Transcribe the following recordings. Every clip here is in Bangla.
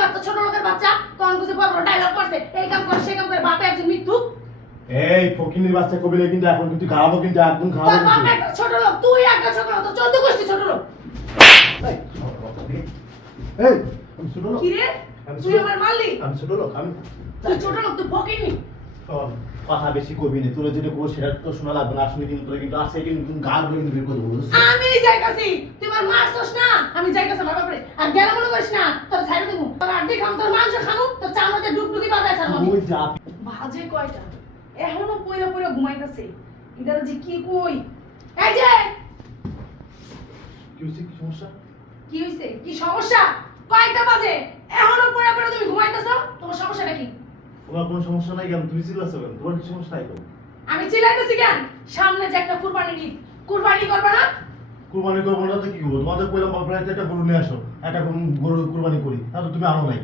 বাচ্চা ছোট লোকের বাচ্চা কোন কিছু বড় বড় ডায়লগ করছে এই কাম করে সেই কাম করে বাপে একজন মৃত্যু এই ফকিনির বাচ্চা কবিলে কিন্তু এখন কিন্তু খাওয়াবো কিন্তু একদম তোর খাওয়াবো বাপ একটা ছোট লোক তুই একটা ছোট লোক তো 14 গোষ্ঠী ছোট লোক এই আমি ছোট লোক কি রে তুই আমার মারলি আমি ছোট লোক আমি তুই ছোট লোক তুই ফকিনি শোন, কথা বেশি কবি না তোরা যেটা করবো সেটা তো শোনা লাগবে না আসলে কিন্তু তোরা কিন্তু আছে কিন্তু গাল বলে কিন্তু বের করে দেবো বুঝছিস? আমি যাইতাছি তুই আমার মারছস না আমি যাইতাছি আমার বাপরে আর গেলা মনে করিস না তোর ছাইড়ে দেবো তোর আড্ডি খাম তোর মাংস খামু তোর চামড়াতে ডুবডুবি বাজায় স্যার ওই যা বাজে কয়টা এখনো পয়রা পয়রা ঘুমাইতাছে এটা যে কি কই এই যে কি হচ্ছে কি সমস্যা কি হইছে কি সমস্যা কয়টা বাজে এখনো পয়রা পয়রা তুমি ঘুমাইতাছো তোমার সমস্যাটা কি তোমার কোনো সমস্যা নাই কেন তুমি চিল্লাচ্ছ কেন তোমার কি সমস্যা নাই তো আমি চিল্লাইতেছি কেন সামনে যে একটা কুরবানি ঈদ কুরবানি করবে না কুরবানি করবো না তো কি করবো তোমাদের কইলাম বাপরে একটা গরু নিয়ে আসো একটা গরু কুরবানি করি তা তো তুমি আনো নাই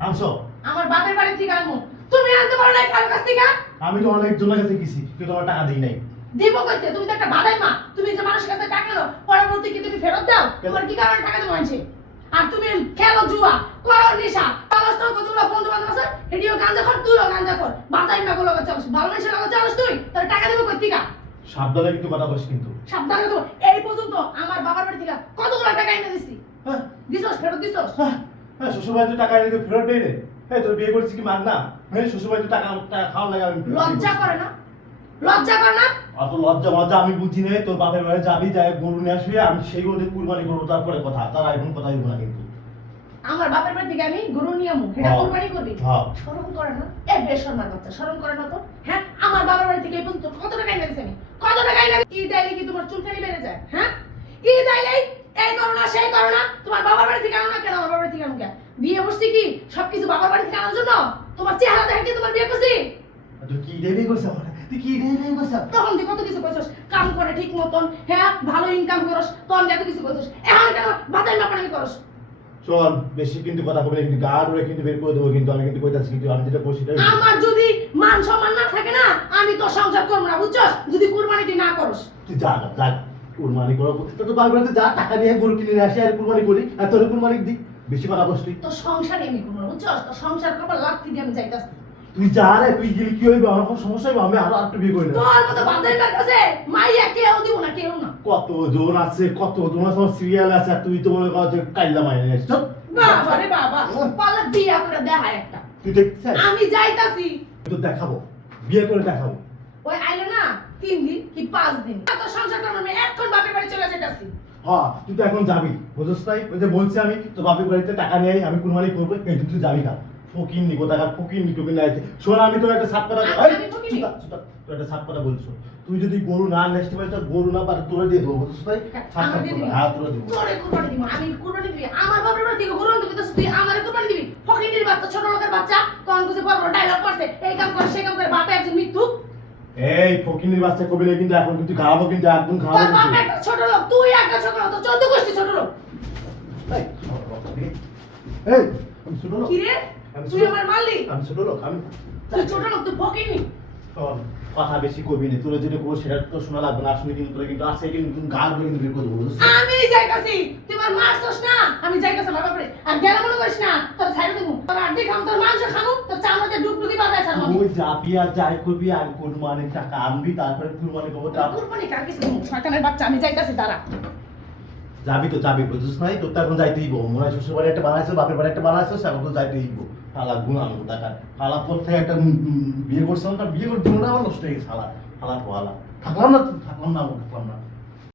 আনছো আমার বাপের বাড়ি থেকে আনমু তুমি আনতে পারো না কার কাছ থেকে আমি তো অনেক জনের কাছে গেছি তুই তোমার টাকা দিই নাই দিব কইতে তুমি তো একটা বাদাই মা তুমি যে মানুষের কাছে টাকা নাও পরবর্তী কি তুমি ফেরত দাও তোমার কি কারণে টাকা দেবো আনছে আর তুমি খেলো জুয়া করো নেশা পালস তো কতগুলো বন্ধু বান্ধব আছে এডিও গাঞ্জা খর তুইও গাঞ্জা খর বাদাই মা গুলো চলছ ভালো মানুষের লগে চলছ তুই তোর টাকা দেবো কই থেকে সাবধানে কিন্তু কথা বস কিন্তু সাবধানে তো এই পর্যন্ত আমার বাবার বাড়ি থেকে কতগুলো টাকা এনে দিছি হ্যাঁ দিছস ফেরত দিছস হ্যাঁ শ্বশুরবাড়ি তো টাকা এনে ফেরত দেই রে এই তোর বিয়ে করছিস কি মাগ না হ্যাঁ শ্বশুরবাড়ি তো টাকা খাওয়ার লাগে আমি লজ্জা করে না লজ্জা করে না অত লজ্জা মজ্জা আমি বুঝি নে তোর বাপের বাড়ি যাবি যাই গরু নিয়ে আসবি আমি সেই গরু দিয়ে কুরবানি করবো তারপরে কথা তার এখন কথা হইব না কিন্তু আমার বাপের বাড়ি থেকে আমি গরু নিয়ে আমু এটা হ্যাঁ। কুরবানি করবি হ্যাঁ। শরম করে না এ বেশরমার বাচ্চা শরম করে না তো হ্যাঁ আমার বাবার বাড়ি থেকে এই পর্যন্ত কত টাকা এনে দিছি আমি কত টাকা এনে ঈদ আইলে কি তোমার চুলকানি বেড়ে যায় হ্যাঁ ঈদ আইলে এই করো না সেই করো না তোমার বাবার বাড়ি থেকে আনো না কেন আমার বাবার বাড়ি থেকে আনো কেন বিয়ে বসছি কি সবকিছু বাবার বাড়ি থেকে আনার জন্য তোমার চেহারা দেখে কি তোমার বিয়ে করছি তুই কি দেবি করছ তুই কি দেবি করছ তখন তুই কত কিছু করছস কাম করে ঠিক মতন হ্যাঁ ভালো ইনকাম করস তখন এত কিছু করছস এখন কেন বাতাই মাপানি করস চল বেশি কিন্তু কথা বলে কিন্তু গা ধরে কিন্তু বের করে দেবো কিন্তু আমি কিন্তু কইতাছি কিন্তু আমি যেটা বলছি সেটাই আমার যদি মান সম্মান না থাকে না আমি তো সংসার করব না বুঝছস যদি কুরবানি তুই না করস তুই যা না যা কুরবানি করো তো বাবার বাড়িতে যা টাকা নিয়ে গরু কিনে নিয়ে আসি আর কুরবানি করি আর তোর কুরবানি দি বেশি কথা বস তুই তো সংসারই আমি করব না বুঝছস তো সংসার করবার লাগতি দিয়ে আমি যাইতাছি তুই যা রে তুই গেলে কি হইবে আমার কোনো সমস্যা হইবে আমি আরো একটু বিয়ে করি না তোর মতো বাদাই মার কাছে মাইয়া কেউ দিব না কেউ না কত জন আছে কত জন সব সিরিয়াল আছে আর তুই তো মনে কর যে কাইলা মাইনে আসছ বাবা রে বাবা পালা বিয়া করে দেখায় একটা তুই দেখছিস আমি যাইতাছি তো দেখাবো বিয়ে করে দেখাবো ওই আইলো না 3 দিন কি 5 দিন তো সংসার করব আমি এখন বাপের বাড়ি চলে যাইতাছি হ্যাঁ তুই তো এখন যাবি বুঝছিস তাই ওই যে বলছি আমি তো বাপের বাড়িতে টাকা নিয়ে আমি কুরবানি করবো এই তুই যাবি না ফকির নি কোথা ফকির নি তোকে নাই শোন আমি তো একটা সাত কথা আমি ফকির নি? তুই একটা সাত কথা বলছো তুই যদি গরু না নেক্সট পাইছ গরু না পারে তোরে দিয়ে দেবো বুঝছিস তাই সাত আমার দিয়ে দিবি? হ্যাঁ তোরে দেবো তোরে কুরবানি দিব আমি কুরবানি দিবি আমার বাপের বাড়ি থেকে কুরবানি দিবি তো তুই আমারে কুরবানি দিবি ফকিরের বাচ্চা ছোট লোকের বাচ্চা কোন কিছু বড় বড় ডায়লগ করছে এই কাম করে সেই কাম করে বাপে একজন মৃত্যু এই ফকির বাচ্চা কবিলে কিন্তু এখন কিন্তু খাওয়াবো কিন্তু একদম তোর খাওয়াবো বাপ একটা ছোট লোক তুই একটা ছোট লোক তো 14 গোষ্ঠী ছোট লোক এই এই আমি ছোট লোক কি রে আমি তুই ছোট- আমার মারলি আমি ছোট লোক আমি তুই ছোট লোক তুই ফকিরনি শোন, কথা বেশি কবি না তোরা যেটা করবো সেটা তো শোনা লাগবে না আসলে কিন্তু তোরা কিন্তু আছে কিন্তু গাল বলে কিন্তু বের করে দেবো বুঝছিস? আমি যাইতাছি তুই আমার মারছস না আমি যাইতাছি আমার বাপরে আর গেলা মনে করিস না তোর ছাইড়ে দেবো তোর আড্ডি খাম তোর মাংস খামু তোর চামড়াতে ডুবডুবি বাজায় স্যার তুই যাবি আর যাই করবি আর কুরবানির টাকা আনবি তারপরে কুরবানি করবো কুরবানি কার কিছু শয়তানের বাচ্চা আমি যাইতাছি দাঁড়া যাবি তো যাবি বুঝছিস নাই তোর তো এখন যাইতেই বো মনে হয় শ্বশুর বাড়ি একটা বানাইছো বাপের বাড়ি একটা বানাইছো সেখন তো যাইতেই বো ফালা গুণা আনবো টাকা ফালা পর থেকে একটা বিয়ে করছিলাম তার বিয়ে করতে মনে আমার নষ্ট হয়ে গেছে ফালা ফালা ফালা থাকলাম না তো থাকলাম না থাকলাম না